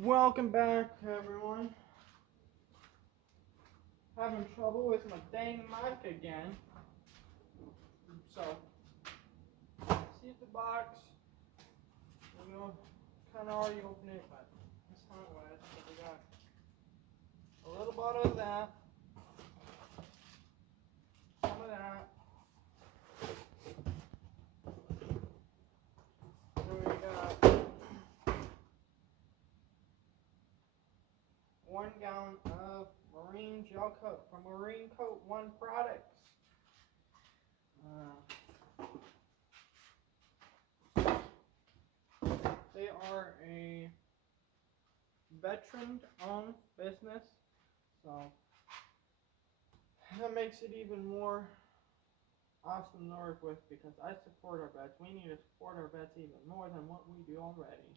Welcome back, everyone. Having trouble with my dang mic again. So, see the box. You know, kind of already opened it, but that's how it was. So we got a little bottle of that, some of that. Then we got 1 gallon of marine gel coat from Marine Coat One Products. They are a veteran-owned business, so that makes it even more awesome to work with because I support our vets. We need to support our vets even more than what we do already.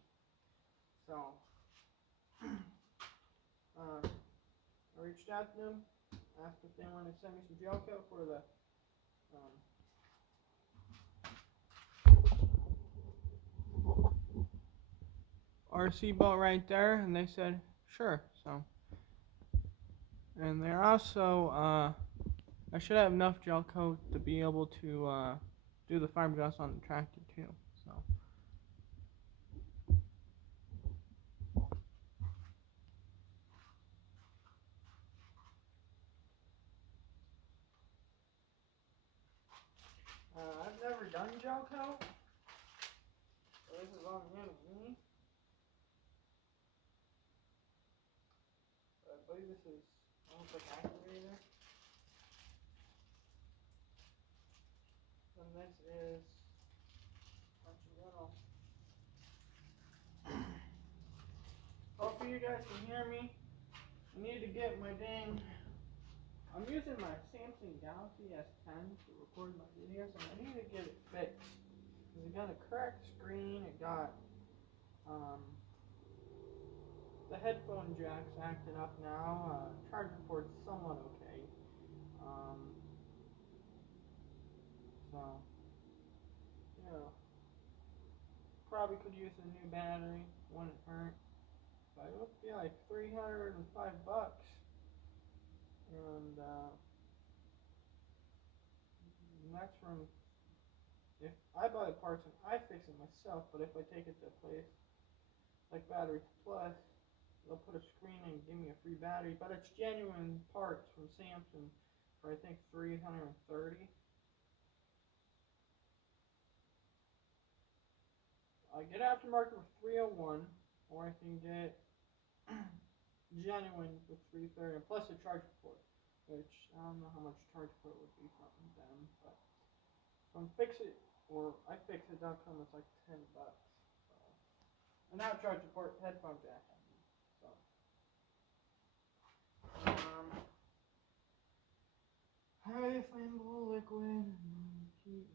So, I reached out to them, asked if they wanted to send me some gel coat for the RC boat right there, and they said sure. So, and they're also I should have enough gel coat to be able to do the fiberglass on the tractor too. So. I've never done gel coat, so this is all new to me. I believe this is almost like activator. And this is hopefully you guys can hear me. I need to get my dang. I'm using my Samsung Galaxy S10 to record my videos, and I need to get it fixed. Because it got a cracked screen, it got the headphone jack's acting up now. Charger port's somewhat okay. So, yeah. Probably could use a new battery, wouldn't hurt. But it would be like $305. And that's from, if I buy the parts and I fix it myself, but if I take it to a place like Battery Plus, they'll put a screen in and give me a free battery, but it's genuine parts from Samsung for I think $330. I get aftermarket with $301, or I can get genuine with $330, plus a charger port, which I don't know how much charge port would be from them, but from Fixit or iFixit.com it's like $10. So, and now charger port headphone jack. So, high flammable liquid, keep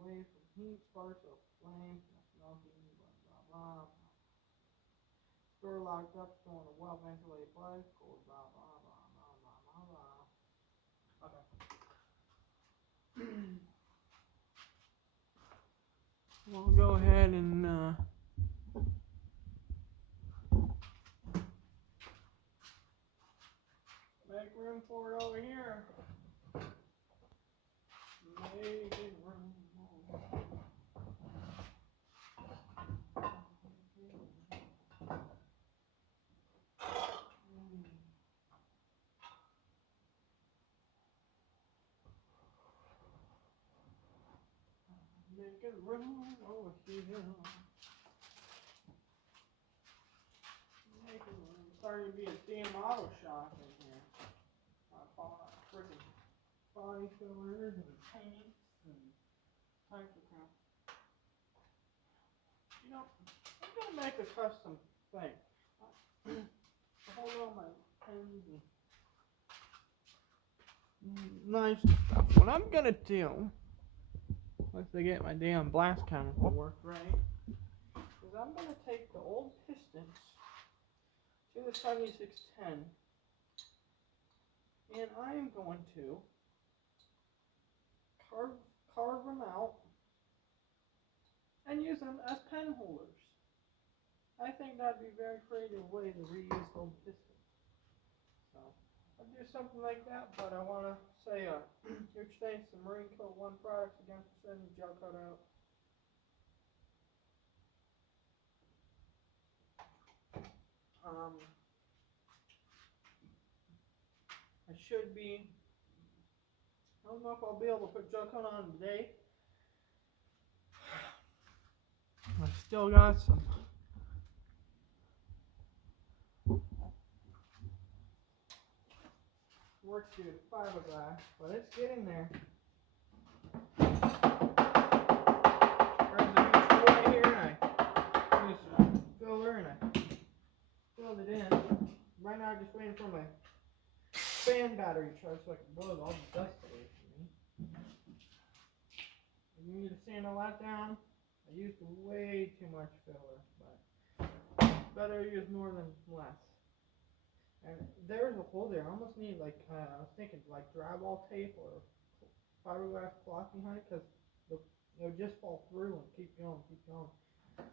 away from heat, sparks of flame, smoking, blah blah blah. Store locked up, storing a well ventilated place, cold, blah blah blah blah blah blah blah. Okay. We'll go ahead and make room for it over here. Making room. Making room over here. Making room. It's starting to be a damn auto shop in here. Freaking body fillers and paints and types of crap. You know, I'm gonna make a custom thing. Hold on my pens and knives and stuff. What I'm gonna do, once I get my damn blast counter to work right, is I'm gonna take the old pistons to the 7610, and I am going to carve them out and use them as pen holders. I think that'd be a very creative way to reuse old pistons. So I'll do something like that, but I want to say huge thanks to Marine Coat 1 Products again for sending the gel coat out. I should be, I don't know if I'll be able to put gel coat on today. I still got some work to do with fiberglass, but it's getting there. There's a huge hole here, and I used filler and I filled it in. Right now I'm just waiting for my fan battery charge so I can blow all the dust away from me. You need to sand all that down. I used way too much filler, but better use more than less. And there's a hole there. I almost need I was thinking like drywall tape or fiberglass cloth behind it because it'll just fall through and keep going, keep going.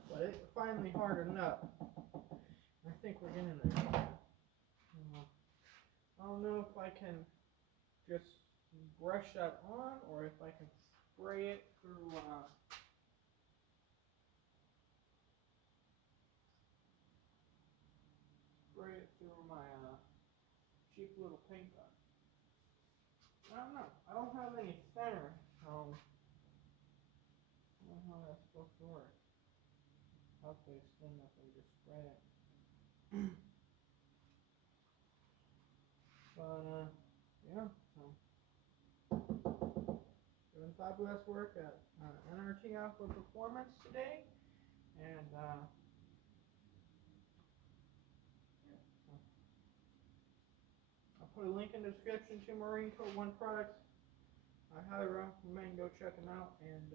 But it finally hardened up. I think we're getting there. I don't know if I can just brush that on or if I can spray it through my cheap little paint gun. I don't know. I don't have any thinner, so I don't know how that's supposed to work. Hopefully it's thin enough and just spray it. But yeah, so doing fabulous work at N.R.T. Outdoor Performance today, and yeah, so I'll put a link in the description to Marine Coat 1 Products. I highly recommend go check them out, and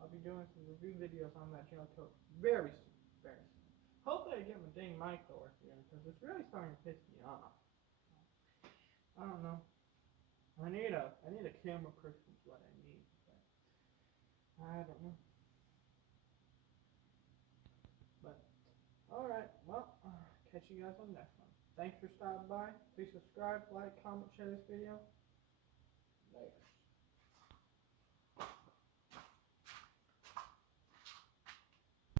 I'll be doing some review videos on that gel coat very soon, very soon. Hopefully I get my dang mic to work again, because it's really starting to piss me off. I don't know. I need a camera person is what I need, but I don't know. But alright, well, catch you guys on the next one. Thanks for stopping by. Please subscribe, like, comment, share this video. Later.